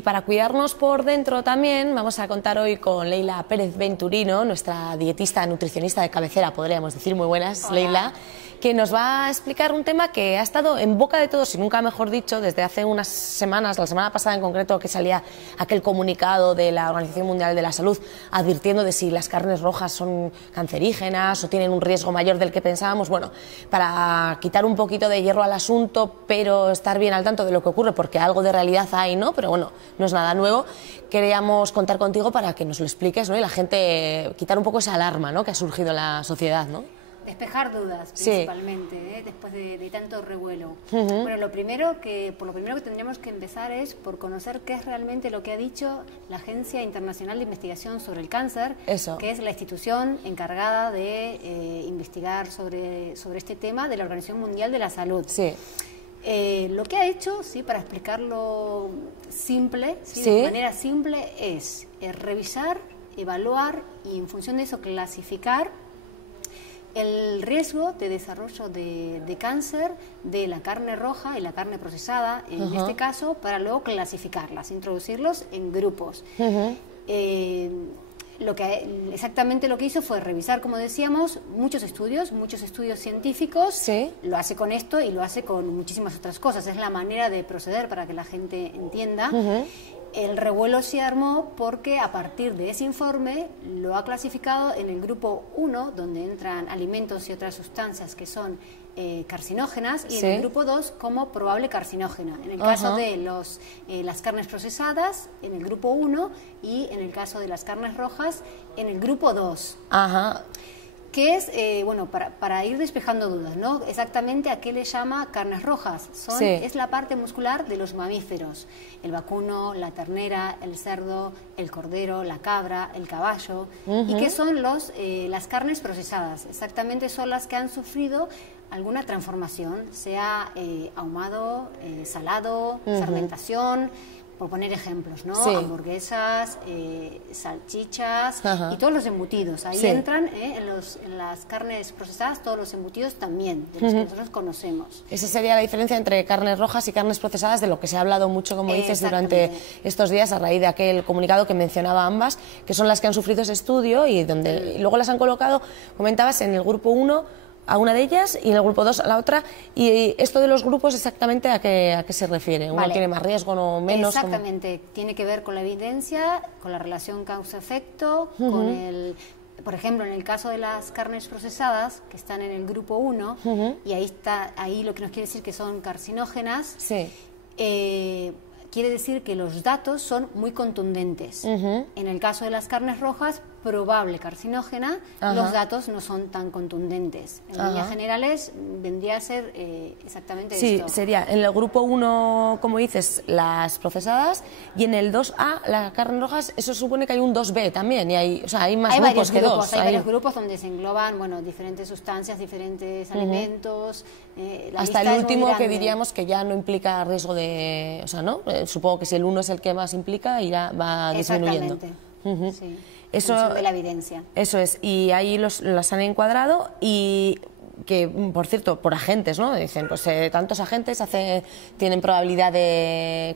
Y para cuidarnos por dentro también vamos a contar hoy con Leila Pérez Venturino, nuestra dietista nutricionista de cabecera, podríamos decir. Muy buenas. Hola. Leila, que nos va a explicar un tema que ha estado en boca de todos, y nunca mejor dicho, desde hace unas semanas, la semana pasada en concreto, que salía aquel comunicado de la Organización Mundial de la Salud advirtiendo de si las carnes rojas son cancerígenas o tienen un riesgo mayor del que pensábamos. Bueno, para quitar un poquito de hierro al asunto, pero estar bien al tanto de lo que ocurre, porque algo de realidad hay, ¿no? Pero bueno, no es nada nuevo. Queríamos contar contigo para que nos lo expliques, ¿no? Y la gente, quitar un poco esa alarma, ¿no?, que ha surgido en la sociedad, ¿no? Despejar dudas, principalmente, después de tanto revuelo. Bueno, por lo primero que tendríamos que empezar es por conocer qué es realmente lo que ha dicho la Agencia Internacional de Investigación sobre el Cáncer, que es la institución encargada de investigar sobre este tema de la Organización Mundial de la Salud. Sí. Lo que ha hecho, para explicarlo simple, de manera simple, es revisar, evaluar y en función de eso clasificar el riesgo de desarrollo de cáncer de la carne roja y la carne procesada, en este caso, para luego clasificarlas, introducirlos en grupos. Exactamente lo que hizo fue revisar, como decíamos, muchos estudios científicos. Lo hace con esto y lo hace con muchísimas otras cosas. Es la manera de proceder para que la gente entienda. El revuelo se armó porque a partir de ese informe lo ha clasificado en el grupo 1, donde entran alimentos y otras sustancias que son carcinógenas, y en el grupo 2 como probable carcinógena. En el caso de las carnes procesadas, en el grupo 1, y en el caso de las carnes rojas, en el grupo 2. Que es, bueno, para ir despejando dudas, ¿no? Exactamente a qué le llama carnes rojas. Es la parte muscular de los mamíferos: el vacuno, la ternera, el cerdo, el cordero, la cabra, el caballo. ¿Y qué son las carnes procesadas? Exactamente son las que han sufrido alguna transformación, sea ahumado, salado, fermentación, por poner ejemplos, ¿no? Hamburguesas, salchichas y todos los embutidos. Ahí entran en las carnes procesadas todos los embutidos también, de los que nosotros conocemos. Esa sería la diferencia entre carnes rojas y carnes procesadas, de lo que se ha hablado mucho, como dices, durante estos días, a raíz de aquel comunicado que mencionaba ambas, que son las que han sufrido ese estudio y donde luego las han colocado, comentabas, en el grupo 1 a una de ellas y en el grupo 2 a la otra. Y esto de los grupos, exactamente a qué se refiere. ¿Uno tiene más riesgo o menos? Exactamente, tiene que ver con la evidencia, con la relación causa-efecto, por ejemplo, en el caso de las carnes procesadas, que están en el grupo 1, y ahí lo que nos quiere decir que son carcinógenas, quiere decir que los datos son muy contundentes. En el caso de las carnes rojas, probable carcinógena, los datos no son tan contundentes. En líneas generales vendría a ser exactamente esto. Sí, sería en el grupo 1, como dices, las procesadas, y en el 2A, las carnes rojas. Eso supone que hay un 2B también, y hay más grupos que dos. Hay varios grupos donde se engloban, bueno, diferentes sustancias, diferentes alimentos. Hasta el último, que diríamos que ya no implica riesgo de... O sea, ¿no? Supongo que si el 1 es el que más implica, irá, va disminuyendo. Sí. Eso de la evidencia. Eso es, y ahí las han encuadrado, y que, por cierto, por agentes, ¿no? Dicen, pues tantos agentes tienen probabilidad de,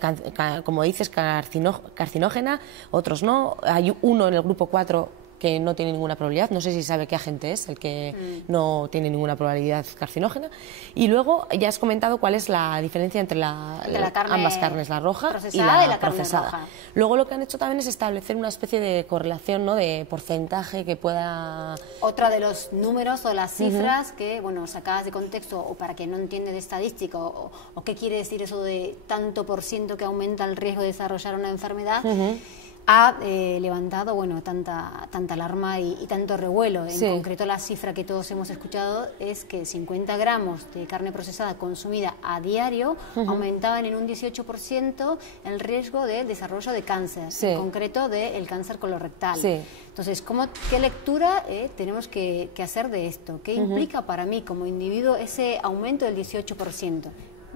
como dices, carcinógena, otros no. Hay uno en el grupo 4 que no tiene ninguna probabilidad, no sé si sabe qué agente es el que no tiene ninguna probabilidad carcinógena. Y luego ya has comentado cuál es la diferencia entre ambas carnes, la roja y la procesada. Roja. Luego lo que han hecho también es establecer una especie de correlación, ¿no?, de porcentaje que pueda... Otra de los números o las cifras que, bueno, sacadas de contexto, o para quien no entiende de estadística, o qué quiere decir eso de tanto por ciento que aumenta el riesgo de desarrollar una enfermedad, ha levantado, bueno, tanta alarma y tanto revuelo. En concreto, la cifra que todos hemos escuchado es que 50 gramos de carne procesada consumida a diario aumentaban en un 18% el riesgo de desarrollo de cáncer, en concreto del cáncer colorectal. Entonces, ¿qué lectura tenemos que hacer de esto? ¿Qué implica para mí como individuo ese aumento del 18%?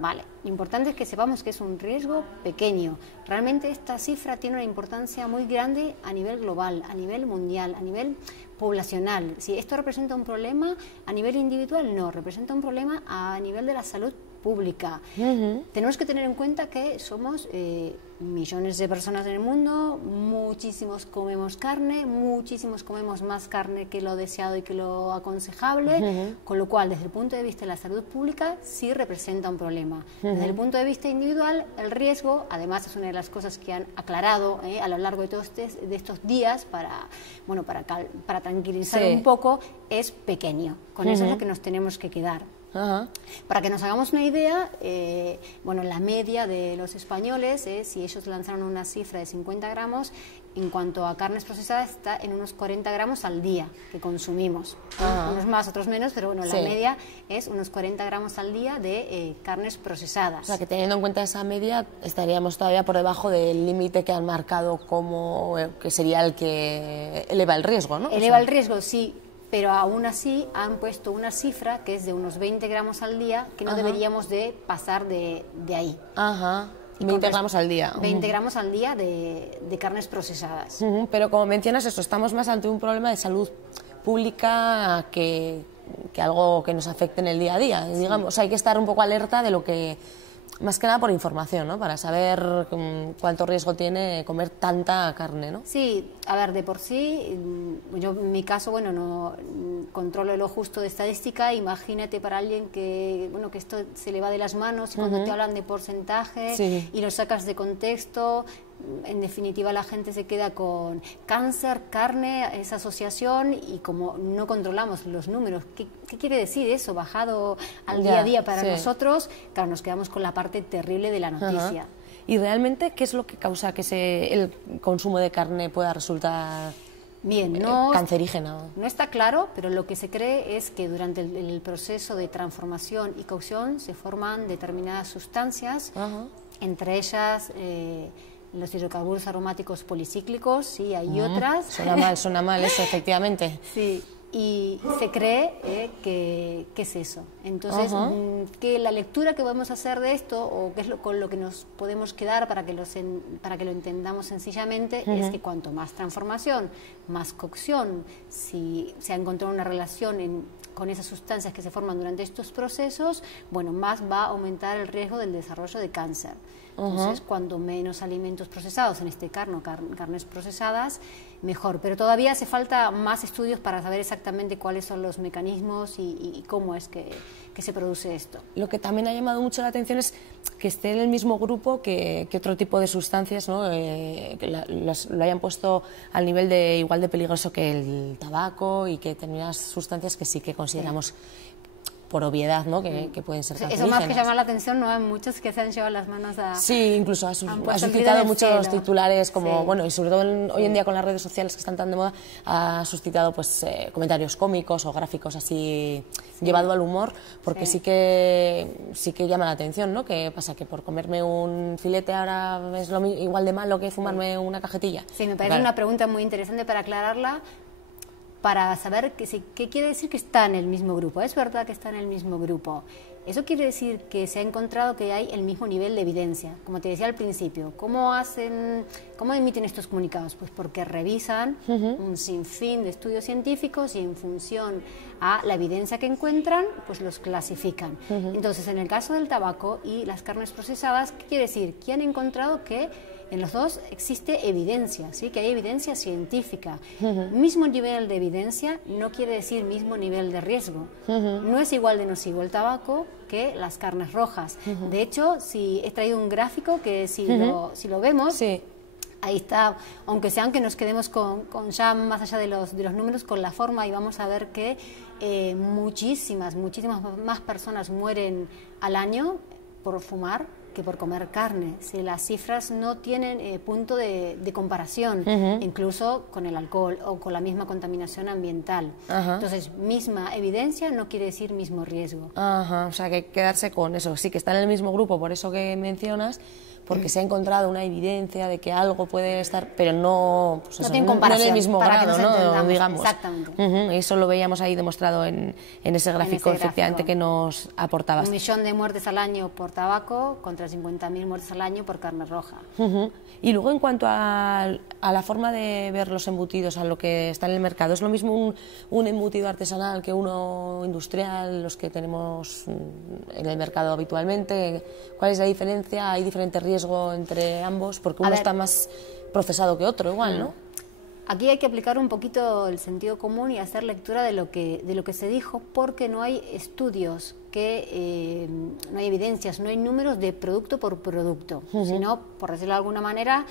Vale, lo importante es que sepamos que es un riesgo pequeño. Realmente esta cifra tiene una importancia muy grande a nivel global, a nivel mundial, a nivel poblacional. Si esto representa un problema a nivel individual, no, representa un problema a nivel de la salud pública. Tenemos que tener en cuenta que somos millones de personas en el mundo, muchísimos comemos carne, muchísimos comemos más carne que lo deseado y que lo aconsejable, con lo cual desde el punto de vista de la salud pública sí representa un problema. Desde el punto de vista individual, el riesgo, además es una de las cosas que han aclarado a lo largo de todos estos días para tranquilizar un poco, es pequeño. Con eso es lo que nos tenemos que quedar. Para que nos hagamos una idea, la media de los españoles, si ellos lanzaron una cifra de 50 gramos, en cuanto a carnes procesadas está en unos 40 gramos al día que consumimos. Unos más, otros menos, pero bueno, la media es unos 40 gramos al día de carnes procesadas. O sea, que teniendo en cuenta esa media, estaríamos todavía por debajo del límite que han marcado como que sería el que eleva el riesgo, ¿no? Eleva el riesgo, sí. Pero aún así han puesto una cifra que es de unos 20 gramos al día, que no deberíamos de pasar de ahí. 20 gramos al día. 20 gramos al día de carnes procesadas. Pero como mencionas eso, estamos más ante un problema de salud pública que algo que nos afecte en el día a día. Digamos, hay que estar un poco alerta de lo que... Más que nada por información, ¿no? Para saber cuánto riesgo tiene comer tanta carne, ¿no? Sí, a ver, de por sí, yo en mi caso, no controlo lo justo de estadística. Imagínate para alguien que esto se le va de las manos y cuando te hablan de porcentaje y lo sacas de contexto, en definitiva la gente se queda con cáncer, carne, esa asociación, y como no controlamos los números, ¿qué quiere decir eso? Bajado al día a día para nosotros, claro, nos quedamos con la parte terrible de la noticia. ¿Y realmente qué es lo que causa que el consumo de carne pueda resultar cancerígena? No está claro, pero lo que se cree es que durante el proceso de transformación y cocción se forman determinadas sustancias, entre ellas... los hidrocarburos aromáticos policíclicos, sí, hay otras. Suena mal eso, efectivamente. Sí, y se cree que es eso. Entonces, que la lectura que podemos hacer de esto, o qué es con lo que nos podemos quedar para que lo entendamos sencillamente, es que cuanto más transformación, más cocción, si se ha encontrado una relación con esas sustancias que se forman durante estos procesos, más va a aumentar el riesgo del desarrollo de cáncer. Entonces, cuanto menos alimentos procesados, en este caso carnes procesadas, mejor. Pero todavía hace falta más estudios para saber exactamente cuáles son los mecanismos y cómo es que se produce esto. Lo que también ha llamado mucho la atención es que esté en el mismo grupo que otro tipo de sustancias, ¿no? Que lo hayan puesto al nivel de igual de peligroso que el tabaco y que determinadas sustancias que sí que consideramos... por obviedad, ¿no? Que pueden ser cancerígenas. Eso más que llamar la atención, no hay muchos que se han llevado las manos a... Sí, incluso ha suscitado muchos titulares, como, y sobre todo hoy en día con las redes sociales que están tan de moda, ha suscitado comentarios cómicos o gráficos así llevado al humor, porque sí que llama la atención, ¿no? ¿Qué pasa? Que por comerme un filete ahora es igual de malo que fumarme una cajetilla. Sí, me parece una pregunta muy interesante para aclararla, para saber qué quiere decir que está en el mismo grupo. Es verdad que está en el mismo grupo. Eso quiere decir que se ha encontrado que hay el mismo nivel de evidencia. Como te decía al principio, ¿cómo emiten estos comunicados? Pues porque revisan un sinfín de estudios científicos y en función a la evidencia que encuentran, pues los clasifican. Entonces, en el caso del tabaco y las carnes procesadas, ¿qué quiere decir? Que han encontrado que en los dos existe evidencia, ¿sí? Que hay evidencia científica. Mismo nivel de evidencia no quiere decir mismo nivel de riesgo. No es igual de nocivo el tabaco que las carnes rojas. De hecho, he traído un gráfico que si lo vemos, ahí está, aunque nos quedemos con ya más allá de los números, con la forma, y vamos a ver que muchísimas más personas mueren al año por fumar que por comer carne. Si las cifras no tienen punto de comparación, incluso con el alcohol o con la misma contaminación ambiental. Entonces, misma evidencia no quiere decir mismo riesgo. O sea, que hay que quedarse con eso. Sí, que está en el mismo grupo, por eso que mencionas, porque se ha encontrado una evidencia de que algo puede estar, pero no, pues eso, tiene no comparación, en el mismo para grado, que nos entendamos, digamos. exactamente. Eso lo veíamos ahí demostrado en ese gráfico, efectivamente, que nos aportabas. 1 millón de muertes al año por tabaco contra 50.000 muertes al año por carne roja. Y luego, en cuanto a la forma de ver los embutidos, a lo que está en el mercado, ¿es lo mismo un embutido artesanal que uno industrial, los que tenemos en el mercado habitualmente? ¿Cuál es la diferencia? ¿Hay diferente riesgo entre ambos? Porque uno está más procesado que otro, igual, ¿no? Aquí hay que aplicar un poquito el sentido común y hacer lectura de lo que se dijo, porque no hay estudios, no hay evidencias, no hay números de producto por producto, sino, por decirlo de alguna manera,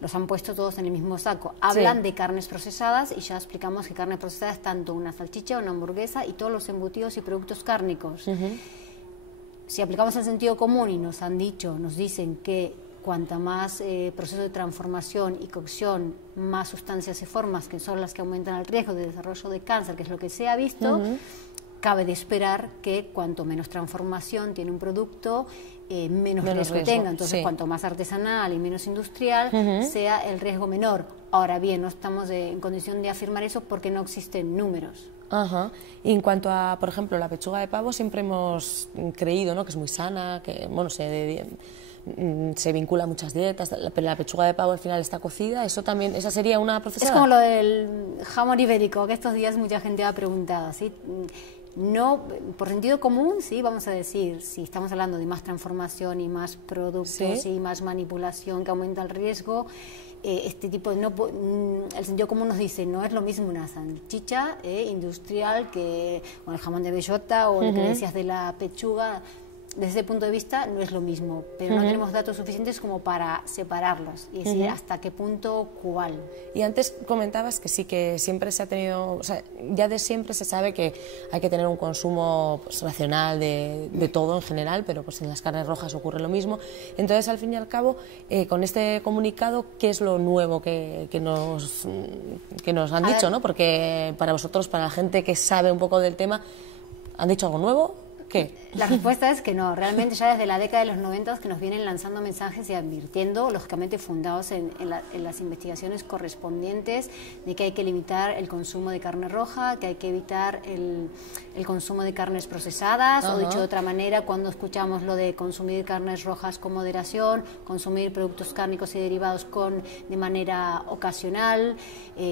los han puesto todos en el mismo saco. Hablan de carnes procesadas y ya explicamos que carne procesada es tanto una salchicha, una hamburguesa y todos los embutidos y productos cárnicos. Si aplicamos el sentido común y nos dicen que cuanta más proceso de transformación y cocción, más sustancias y formas, que son las que aumentan el riesgo de desarrollo de cáncer, que es lo que se ha visto, cabe de esperar que cuanto menos transformación tiene un producto, menos riesgo tenga. Entonces, cuanto más artesanal y menos industrial, sea el riesgo menor. Ahora bien, no estamos en condición de afirmar eso porque no existen números. Y en cuanto a, por ejemplo, la pechuga de pavo, siempre hemos creído, ¿no?, que es muy sana, que bueno, se vincula a muchas dietas, pero la pechuga de pavo al final está cocida. Eso también, esa sería una procesada. Es como lo del jamón ibérico, que estos días mucha gente ha preguntado, ¿sí? No, por sentido común, sí, vamos a decir, si estamos hablando de más transformación y más productos y más manipulación que aumenta el riesgo, este tipo el sentido común nos dice, no es lo mismo una salchicha industrial que el jamón de bellota o lo que decías de la pechuga. Desde ese punto de vista no es lo mismo, pero no tenemos datos suficientes como para separarlos y decir hasta qué punto cuál. Y antes comentabas que sí, que siempre se ha tenido, o sea, ya de siempre se sabe que hay que tener un consumo, pues, racional de todo en general, pero pues en las carnes rojas ocurre lo mismo. Entonces, al fin y al cabo, con este comunicado, ¿qué es lo nuevo que nos han dicho, ¿no? Porque para vosotros, para la gente que sabe un poco del tema, ¿han dicho algo nuevo? ¿Qué? La respuesta es que no, realmente ya desde la década de los 90 que nos vienen lanzando mensajes y advirtiendo, lógicamente fundados en las investigaciones correspondientes, de que hay que limitar el consumo de carne roja, que hay que evitar el consumo de carnes procesadas, o dicho de otra manera, cuando escuchamos lo de consumir carnes rojas con moderación, consumir productos cárnicos y derivados de manera ocasional.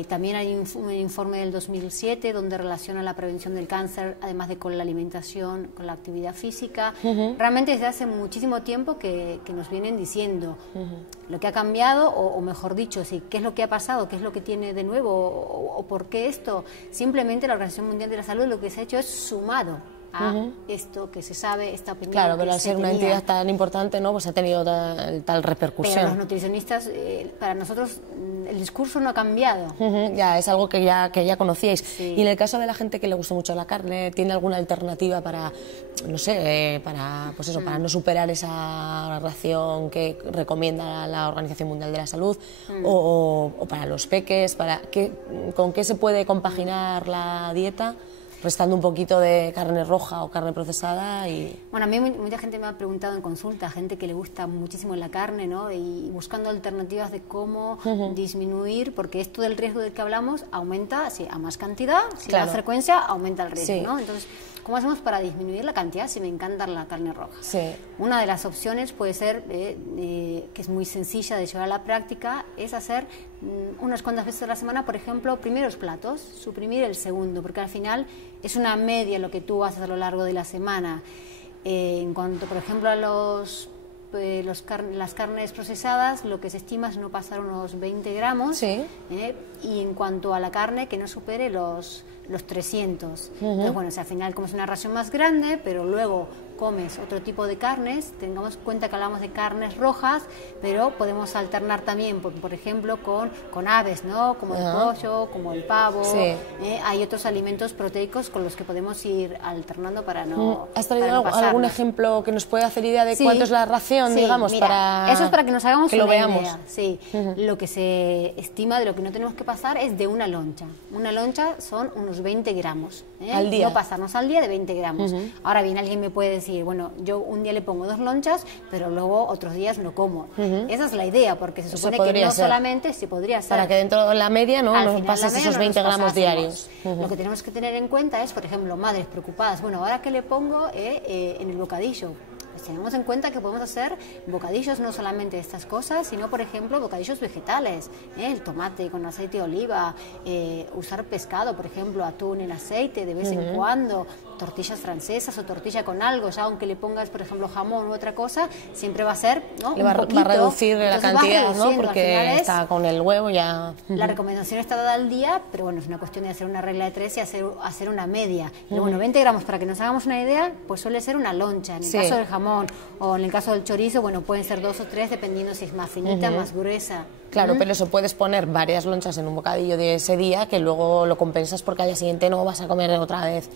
También hay un informe del 2007 donde relaciona la prevención del cáncer, además de con la alimentación, con la actividad física. Realmente desde hace muchísimo tiempo que nos vienen diciendo lo que ha cambiado, o mejor dicho, qué es lo que ha pasado, qué es lo que tiene de nuevo, o por qué esto. Simplemente la Organización Mundial de la Salud lo que se ha hecho es sumado a esto que se sabe, esta opinión. Claro, pero al ser una entidad tan importante, ¿no?, pues ha tenido tal repercusión. Pero los nutricionistas, para nosotros, el discurso no ha cambiado. Ya, es algo que ya conocíais. Y en el caso de la gente que le gusta mucho la carne, ¿tiene alguna alternativa para, no sé, para no superar esa ración que recomienda la Organización Mundial de la Salud? O para los peques, ¿con qué se puede compaginar la dieta, restando un poquito de carne roja o carne procesada? Bueno, a mí mucha gente me ha preguntado en consulta, gente que le gusta muchísimo la carne, ¿no?, y buscando alternativas de cómo disminuir, porque esto del riesgo del que hablamos aumenta, a más cantidad, la frecuencia aumenta el riesgo, ¿no? Entonces, ¿cómo hacemos para disminuir la cantidad si me encanta la carne roja? Una de las opciones puede ser, que es muy sencilla de llevar a la práctica, es hacer unas cuantas veces a la semana, por ejemplo, primeros platos, suprimir el segundo, porque al final es una media lo que tú haces a lo largo de la semana. En cuanto, por ejemplo, a las carnes procesadas, lo que se estima es no pasar unos 20 gramos, y en cuanto a la carne, que no supere los 300. Entonces, bueno, al final comes una ración más grande, pero luego comes otro tipo de carnes. Tengamos en cuenta que hablamos de carnes rojas, pero podemos alternar también, por ejemplo, con aves, ¿no?, como el pollo, como el pavo. Hay otros alimentos proteicos con los que podemos ir alternando para no ¿Has traído algún ejemplo que nos pueda hacer idea de cuánto es la ración, digamos? Mira, eso es para que nos hagamos que lo veamos. Idea. Lo que se estima de lo que no tenemos que pasar es de una loncha. Una loncha son unos 20 gramos. ¿Al día? No pasarnos al día de 20 gramos. Ahora bien, alguien me puede decir, decir, bueno, yo un día le pongo 2 lonchas, pero luego otros días no como. Esa es la idea, porque se supone que no solamente se podría hacer. Para que dentro de la media no pases esos 20 gramos diarios. Lo que tenemos que tener en cuenta es, por ejemplo, madres preocupadas, bueno, ¿ahora qué le pongo en el bocadillo? Pues tenemos en cuenta que podemos hacer bocadillos no solamente de estas cosas, sino, por ejemplo, bocadillos vegetales, el tomate con aceite de oliva, usar pescado, por ejemplo, atún en aceite de vez en cuando, tortillas francesas o tortilla con algo, ya aunque le pongas, por ejemplo, jamón u otra cosa, siempre va a ser, ¿no? Va a reducir la cantidad, ¿no? Porque está con el huevo ya... La recomendación está dada al día, pero bueno, es una cuestión de hacer una regla de 3 y hacer una media. Pero bueno, 20 gramos, para que nos hagamos una idea, pues suele ser una loncha. En el caso del jamón o en el caso del chorizo, bueno, pueden ser 2 o 3, dependiendo si es más finita, más gruesa. Claro, pero eso puedes poner varias lonchas en un bocadillo de ese día, que luego lo compensas porque al día siguiente no vas a comer otra vez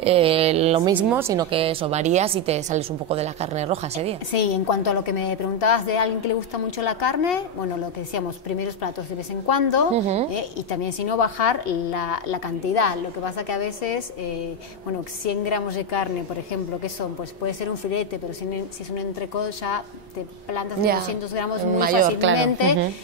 lo mismo, sino que eso varías y te sales un poco de la carne roja ese día. Sí, en cuanto a lo que me preguntabas de alguien que le gusta mucho la carne, bueno, lo que decíamos, primeros platos de vez en cuando, y también si no bajar la cantidad. Lo que pasa que a veces, bueno, 100 gramos de carne, por ejemplo, ¿qué son? Pues puede ser un filete, pero si es un entrecot ya te plantas de 200 gramos muy fácilmente. Claro.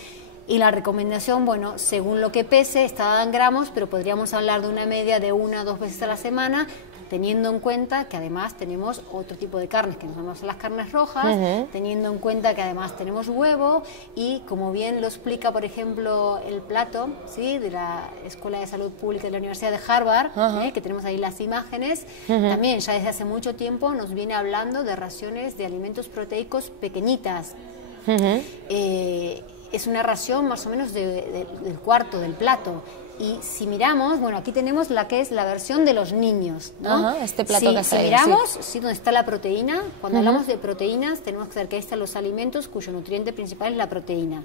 Y la recomendación, bueno, según lo que pese, está dada en gramos, pero podríamos hablar de una media de 1 o 2 veces a la semana, teniendo en cuenta que además tenemos otro tipo de carnes, que nos llamamos las carnes rojas, teniendo en cuenta que además tenemos huevo y, como bien lo explica, por ejemplo, el plato, ¿sí?, de la Escuela de Salud Pública de la Universidad de Harvard, que tenemos ahí las imágenes, también ya desde hace mucho tiempo nos viene hablando de raciones de alimentos proteicos pequeñitas. Es una ración más o menos del cuarto del plato. Y si miramos, bueno, aquí tenemos la que es la versión de los niños, ¿no? Este plato que si miramos, donde está la proteína, cuando hablamos de proteínas, tenemos que saber que ahí están los alimentos cuyo nutriente principal es la proteína.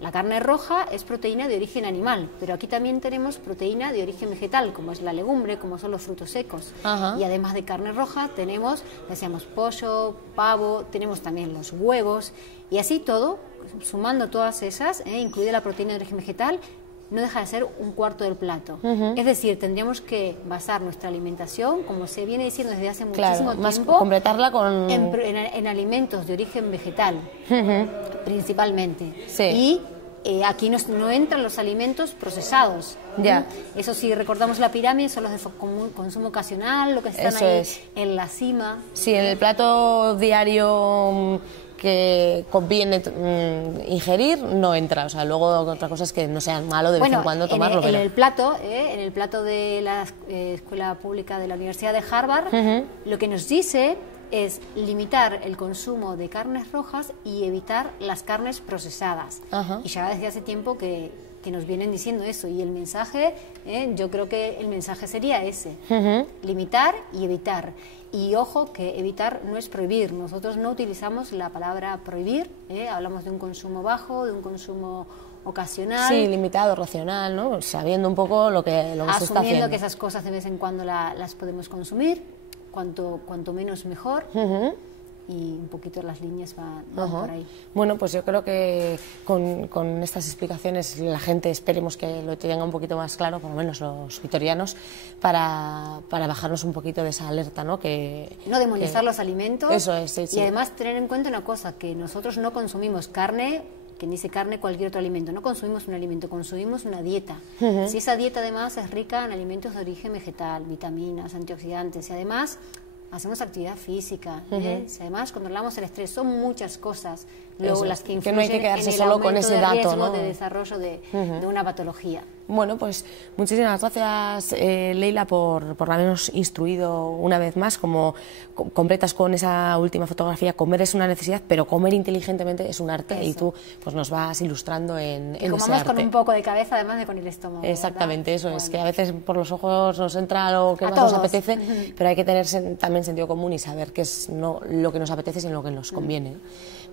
La carne roja es proteína de origen animal, pero aquí también tenemos proteína de origen vegetal, como es la legumbre, como son los frutos secos. Y además de carne roja, tenemos, decíamos, pollo, pavo, tenemos también los huevos, y así todo, sumando todas esas, incluida la proteína de origen vegetal, no deja de ser un cuarto del plato. Es decir, tendríamos que basar nuestra alimentación, como se viene diciendo desde hace muchísimo tiempo, completarla con... en alimentos de origen vegetal, principalmente. Y aquí no entran los alimentos procesados. Eso, si recordamos la pirámide, son los de consumo ocasional, lo que están ahí en la cima. Sí, en el plato diario que conviene ingerir no entra, o sea, luego otra cosa es que no sea malo de vez en cuando tomarlo. En el plato de la Escuela Pública de la Universidad de Harvard, lo que nos dice es limitar el consumo de carnes rojas y evitar las carnes procesadas. Y ya desde hace tiempo que nos vienen diciendo eso, y el mensaje, yo creo que el mensaje sería ese, limitar y evitar. Y ojo, que evitar no es prohibir, nosotros no utilizamos la palabra prohibir, hablamos de un consumo bajo, de un consumo ocasional. Sí, limitado, racional, ¿no? Sabiendo un poco lo que se está haciendo. Asumiendo que esas cosas de vez en cuando las podemos consumir, cuanto menos mejor. Y un poquito las líneas van por ahí. Bueno, pues yo creo que con estas explicaciones la gente esperemos que lo tenga un poquito más claro, por lo menos los vitorianos, para bajarnos un poquito de esa alerta, ¿no? No demonizar los alimentos. Eso es, Y además tener en cuenta una cosa, que nosotros no consumimos carne, quien dice carne, cualquier otro alimento, no consumimos un alimento, consumimos una dieta. Si esa dieta además es rica en alimentos de origen vegetal, vitaminas, antioxidantes, y además hacemos actividad física, si además controlamos el estrés, son muchas cosas luego las que influyen no hay que quedarse en el solo con ese de dato, riesgo, ¿no? de desarrollo de una patología. Bueno, pues muchísimas gracias, Leila, por habernos instruido una vez más, como completas con esa última fotografía. Comer es una necesidad, pero comer inteligentemente es un arte. Eso. Y tú pues nos vas ilustrando en ese arte. Comamos con un poco de cabeza, además de con el estómago. Exactamente, ¿verdad? Eso es, que a veces por los ojos nos entra lo que más nos apetece, pero hay que tener también sentido común y saber qué es no lo que nos apetece, sino lo que nos conviene.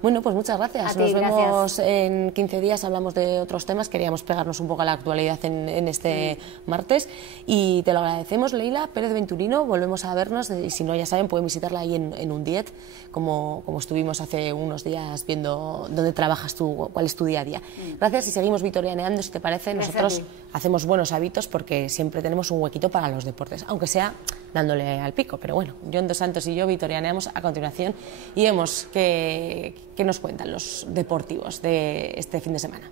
Bueno, pues muchas gracias. Nos vemos en 15 días, hablamos de otros temas. Queríamos pegarnos un poco a la actualidad en este martes y te lo agradecemos, Leila Pérez Venturino. Volvemos a vernos y si no, ya saben, pueden visitarla ahí en Undiet, como estuvimos hace unos días viendo dónde trabajas tú, cuál es tu día a día. Gracias y seguimos vitorianeando, si te parece. Nosotros hacemos buenos hábitos porque siempre tenemos un huequito para los deportes, aunque sea dándole al pico, pero bueno, Jon Dos Santos y yo vitorianeamos a continuación y vemos qué nos cuentan los deportivos de este fin de semana.